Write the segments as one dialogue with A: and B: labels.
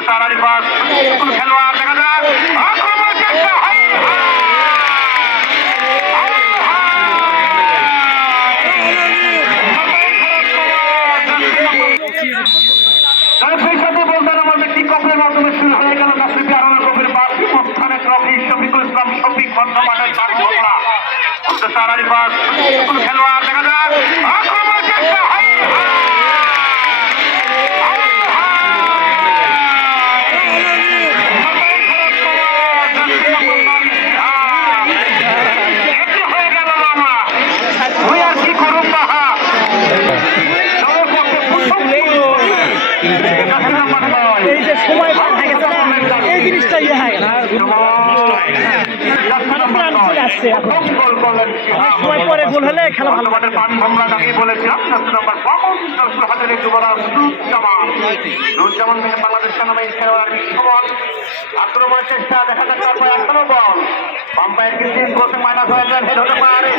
A: সারারি pass খেলোয়াড় দেখা যাক আক্রমণ চেষ্টা হাই সেই সাথে বলতেন আমাদের টি কপের মাধ্যমে শুরু হয়ে গেল? নাসিবি আরও কপের বাসী প্রস্থানে ট্রফি, শফিকুল ইসলাম খেলোয়াড় দেখা যাক
B: আসছে এখন সময় পরে গোল হলে খেলা ভালো
A: বলেছিলাম আক্রমণের চেষ্টা দেখা যাচ্ছে তারপর এখনও বল বাম্পায়ের কিন্তু কোচে মাইনাস হয়ে যায় হেড হতে পারে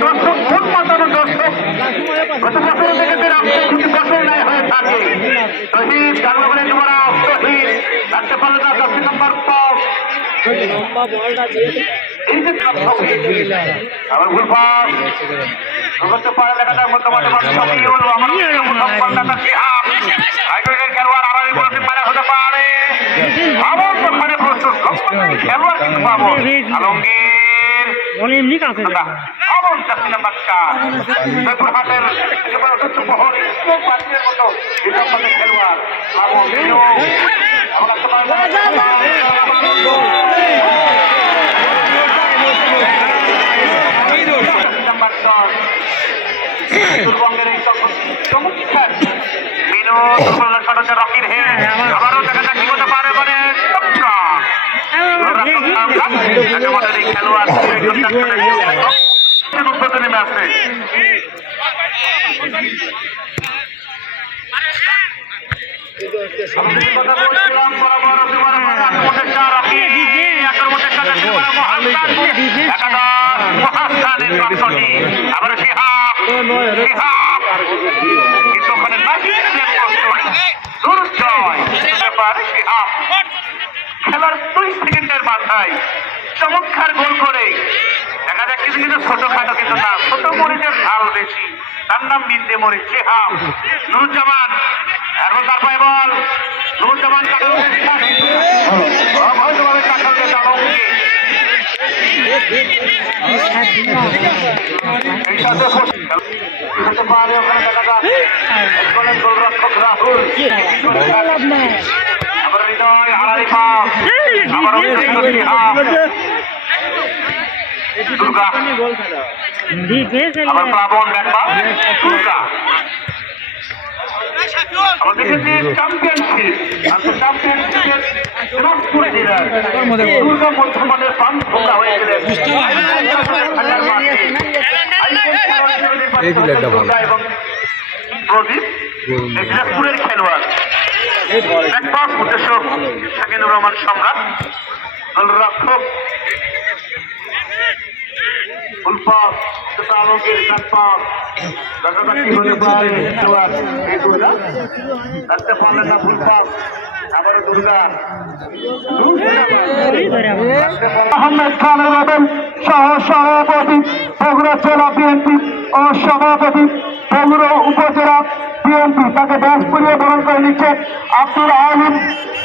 A: দর্শক কোন মাতানো দর্শক গত বছর থেকে যে রাস্তায় দুটি বছর ন্যায় হয়ে থাকে শহীদ জানবাগানের যুবরাজ শহীদ রাখতে পারলে না দশ নম্বর পাস এই যে আবার ভুল পাস। করতে পারে লেখা যাক বর্তমানে শফিউল আমার কলকাতা সিহাব হাইড্রোজেন খেলোয়াড় আড়াই বলতে পারে হতে পারে। আবার ওখানে প্রস্তুত খেলোয়াড় কিন্তু পাবো। আলমগীর।
B: বলে এমনি কাছে
A: আমন চাষি নাম্বার চার জয়পুরহাটের একেবারে অত্যন্ত বহর পার্টির মতো খেলোয়াড় আমন বিনিয়োগ আমরা সবাই নাম্বার দশ পূর্ববঙ্গের এই চমৎকার বিনোদ সদস্য রকির হে। আবারও দেখা যাক কি হতে পারে মানে আমাদের এই খেলোয়াড় উদ্বোধন নেমে আসছে আমি যে কথা বলছিলাম বরাবর অতিবার মানে আক্রমণের চার রকি আক্রমণের সাথে একেবারে মহাস্থান একাদশ মহাস্থানের প্রান্তটি আবার শিহাব শিহাব কিন্তু ওখানে নাসিরের কষ্ট দুর্জয় ব্যাপার শিহাব খেলার দুই সেকেন্ডের মাথায় চমৎকার গোল করে। দেখা কিছু কিন্তু ছোটখাটো কিন্তু না ছোট মরিচের ঝাল বেশি। তার নাম বিন্দে মরিচ চেহাম নুরুজ্জামান এখন তার পায়ে বল। নুরুজ্জামান অবৈধভাবে দিয়ে দাঁড়াউকে এই সাথে হতে পারে ওখানে দেখা যাক গোলরক্ষক রাহুল। আবার শিহাব দুর্গা
B: ডিফেন্স
A: আবার প্লাবন দেখবা দুর্গা আমরা দেখেছি চ্যাম্পিয়নশিপ আর চ্যাম্পিয়নশিপের দিনাজপুর জেলার দুর্গা মধ্যমানের প্রাণ ভোগা হয়েছিলেন
C: এই
A: এবং প্রদীপ এই খেলোয়াড়। ব্যাকপাস উদ্দেশ্য শাকিনুর রহমান সম্রাট। গোলরক্ষক ফুলপাস সেটা আলোকের ব্যাকপাস দেখা যাক কি হতে পারে। এই দুর্গা। রাখতে পারলেন না ফুলপাস আবারও দুর্গা। আহমেদ খানের বাদল সহ সভাপতি বগুড়া জেলা বিএনপি ও সভাপতি বগুড়া উপজেলা বিএনপি তাকে দেশ পুড়িয়ে বরণ করে নিচ্ছে আব্দুল আলিম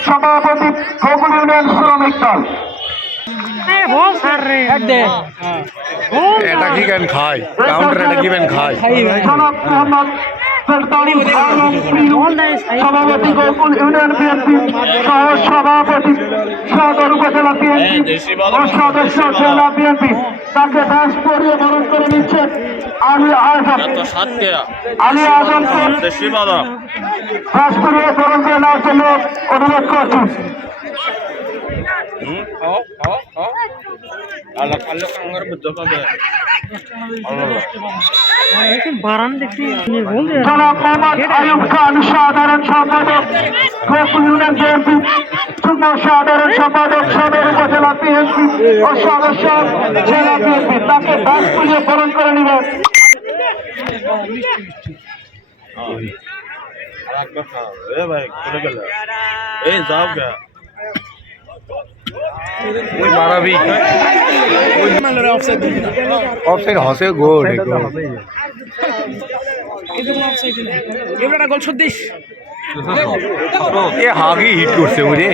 A: সভাপতি গোকুল ইউনিয়ন শ্রমিক দল।
B: বল রে।
C: এটা কি কেন খায়? কাউন্টার এটা কি কেন খায়?
A: জনাব মোহাম্মদ সুলতান আলম সভাপতি গোকুল ইউনিয়ন বিএনপি সহ সভাপতি সদর উপজেলা বিএনপি ও সদস্য জেলা বিএনপি তাকে দাস পরিয়ে বরণ করে নিচ্ছে আলী আজম। আলী আজমকে দাস পরিয়ে বরণ করে নেওয়ার জন্য অনুরোধ করছি।
B: বারান দেখি বল
A: জনাব মোহাম্মদ আয়ুব খান সাধারণ সম্পাদক গোকুল ইউনিয়ন বিএনপি সাধারণ সম্পাদক সদর উপজেলা বিএনপি ও সদস্য জেলা বিএনপি। তাকে দাস পুলিয়ে বরণ করে নেবেন
C: ওই মারাবি। অফসাইড হসে গোল
B: গোল সদ্দিস
C: এ হাগি হিট করছে বুঝে